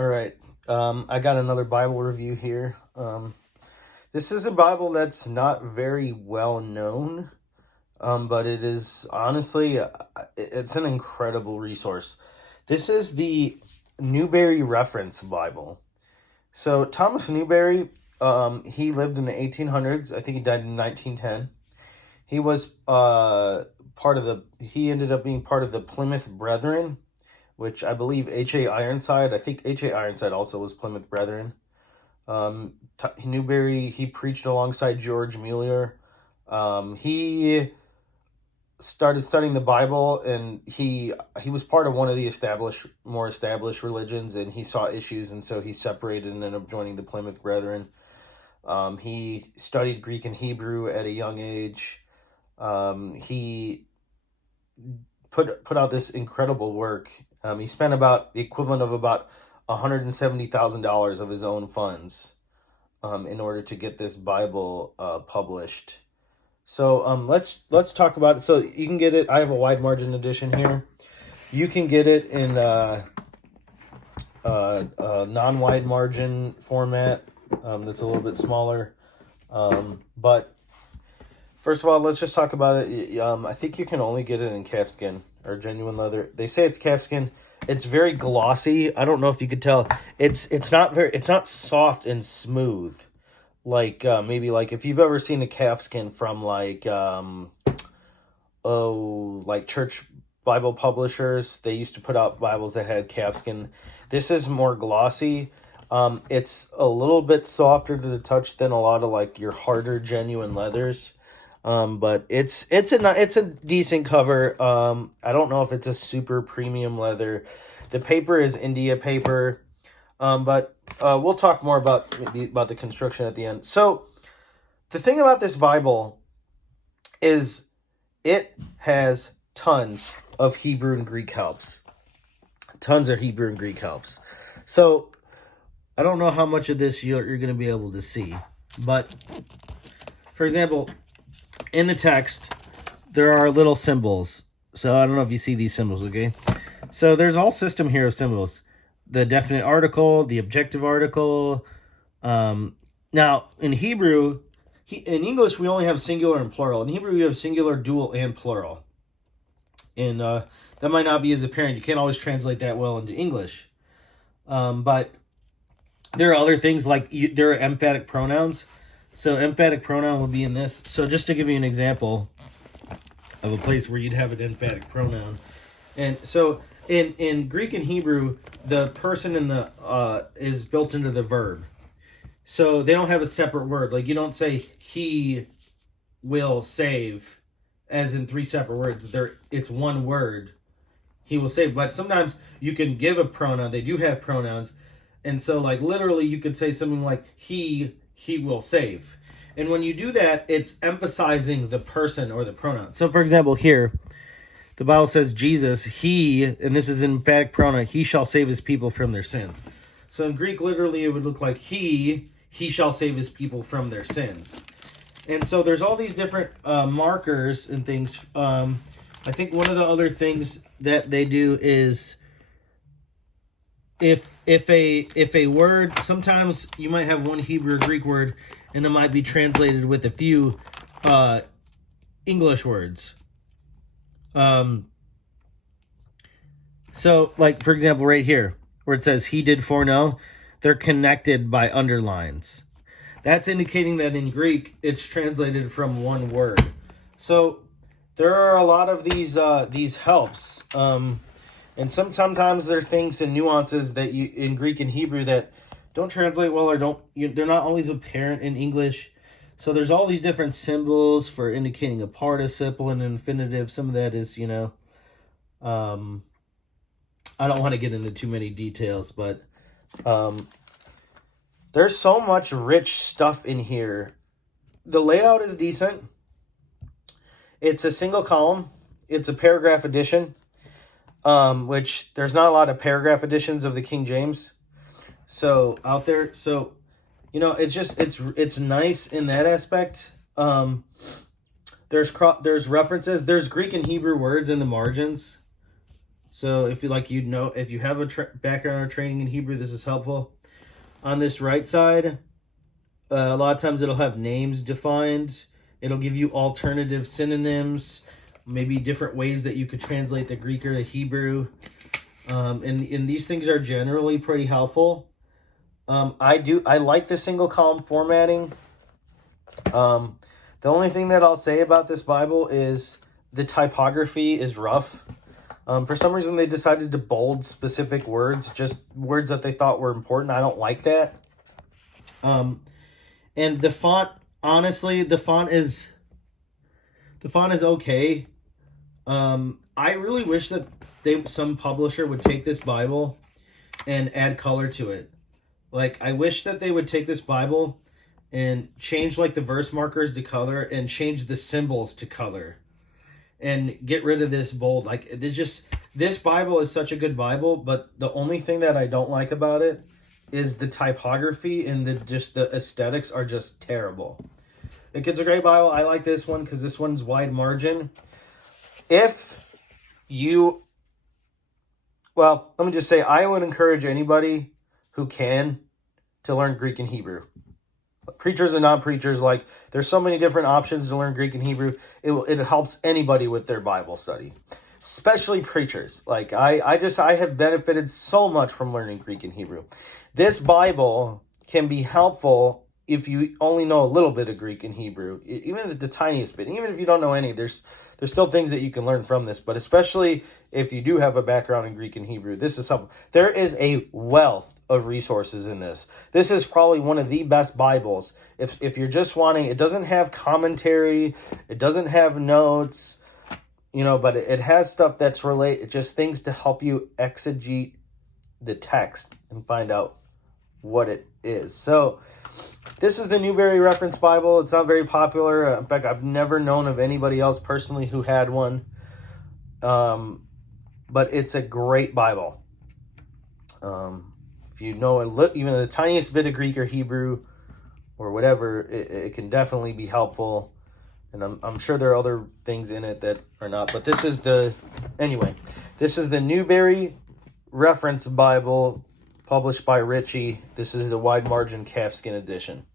All right. I got another Bible review here. This is a Bible that's not very well known, but it is honestly, it's an incredible resource. This is the Newberry Reference Bible. So Thomas Newberry, he lived in the 1800s. I think he died in 1910. He was he ended up being part of the Plymouth Brethren, which I believe H.A. Ironside, I think H.A. Ironside also was Plymouth Brethren. Newberry, he preached alongside George Mueller. He started studying the Bible, and he was part of one of the more established religions, and he saw issues, and so he separated and ended up joining the Plymouth Brethren. He studied Greek and Hebrew at a young age. He put out this incredible work. He spent about the equivalent of about $170,000 of his own funds in order to get this Bible published. So let's talk about it. So you can get it. I have a wide margin edition here. You can get it in non-wide margin format that's a little bit smaller. But first of all, let's just talk about it. I think you can only get it in calfskin or genuine leather. They say it's calfskin. It's very glossy. I don't know if you could tell. It's not soft and smooth. Like maybe like if you've ever seen a calfskin from like church Bible publishers, they used to put out Bibles that had calfskin. This is more glossy. It's a little bit softer to the touch than a lot of like your harder genuine leathers. But it's a decent cover. I don't know if it's a super premium leather. The paper is India paper. But we'll talk more about the construction at the end. So the thing about this Bible is it has tons of Hebrew and Greek helps. Tons of Hebrew and Greek helps. So I don't know how much of this you're going to be able to see. But for example, in the text, there are little symbols. So I don't know if you see these symbols, okay? So there's all system here of symbols. The definite article, the objective article. Now, in Hebrew, in English, we only have singular and plural. In Hebrew, we have singular, dual, and plural. And that might not be as apparent. You can't always translate that well into English. But there are other things like there are emphatic pronouns. So emphatic pronoun would be in this. So just to give you an example of a place where you'd have an emphatic pronoun. And so in Greek and Hebrew, the person in the is built into the verb. So they don't have a separate word. Like you don't say he will save as in three separate words. It's one word. He will save. But sometimes you can give a pronoun. They do have pronouns. And so like literally you could say something like he will save. And when you do that, it's emphasizing the person or the pronoun. So for example, here, the Bible says Jesus, and this is an emphatic pronoun, he shall save his people from their sins. So in Greek, literally, it would look like he shall save his people from their sins. And so there's all these different markers and things. I think one of the other things that they do is if a word, sometimes you might have one Hebrew or Greek word, and it might be translated with a few English words. So like, for example, right here, where it says he did foreknow, they're connected by underlines. That's indicating that in Greek, it's translated from one word. So there are a lot of these helps. And sometimes there are things and nuances that you in Greek and Hebrew that don't translate well or they're not always apparent in English. So there's all these different symbols for indicating a participle and an infinitive. Some of that is, I don't want to get into too many details, but there's so much rich stuff in here. The layout is decent. It's a single column. It's a paragraph edition, which there's not a lot of paragraph editions of the King James. So out there, so it's nice in that aspect. There's references. There's Greek and Hebrew words in the margins. So if if you have a background or training in Hebrew, this is helpful. On this right side, a lot of times it'll have names defined. It'll give you alternative synonyms, maybe different ways that you could translate the Greek or the Hebrew. And these things are generally pretty helpful. I like the single column formatting. The only thing that I'll say about this Bible is the typography is rough. For some reason, they decided to bold specific words, just words that they thought were important. I don't like that. And the font, honestly, the font is okay. I really wish that some publisher would take this Bible and add color to it. Like, I wish that they would take this Bible and change like the verse markers to color and change the symbols to color and get rid of this bold. Like, this Bible is such a good Bible, but the only thing that I don't like about it is the typography, and the aesthetics are just terrible. It's a great Bible. I like this one because this one's wide margin. Let me just say, I would encourage anybody who can to learn Greek and Hebrew. Preachers and non-preachers, like, there's so many different options to learn Greek and Hebrew. It helps anybody with their Bible study, especially preachers. Like, I have benefited so much from learning Greek and Hebrew. This Bible can be helpful if you only know a little bit of Greek and Hebrew, even the tiniest bit. Even if you don't know any, there's still things that you can learn from this. But especially if you do have a background in Greek and Hebrew, this is helpful. There is a wealth of resources in this. This is probably one of the best Bibles. If you're just wanting, it doesn't have commentary, it doesn't have notes, but it has stuff that's just things to help you exegete the text and find out what it is. So this is the Newberry Reference Bible. It's not very popular. In fact, I've never known of anybody else personally who had one. But it's a great Bible. If you know even the tiniest bit of Greek or Hebrew or whatever, it can definitely be helpful. And I'm sure there are other things in it that are not. But this is the Newberry Reference Bible, published by Ritchie. This is the wide margin calfskin edition.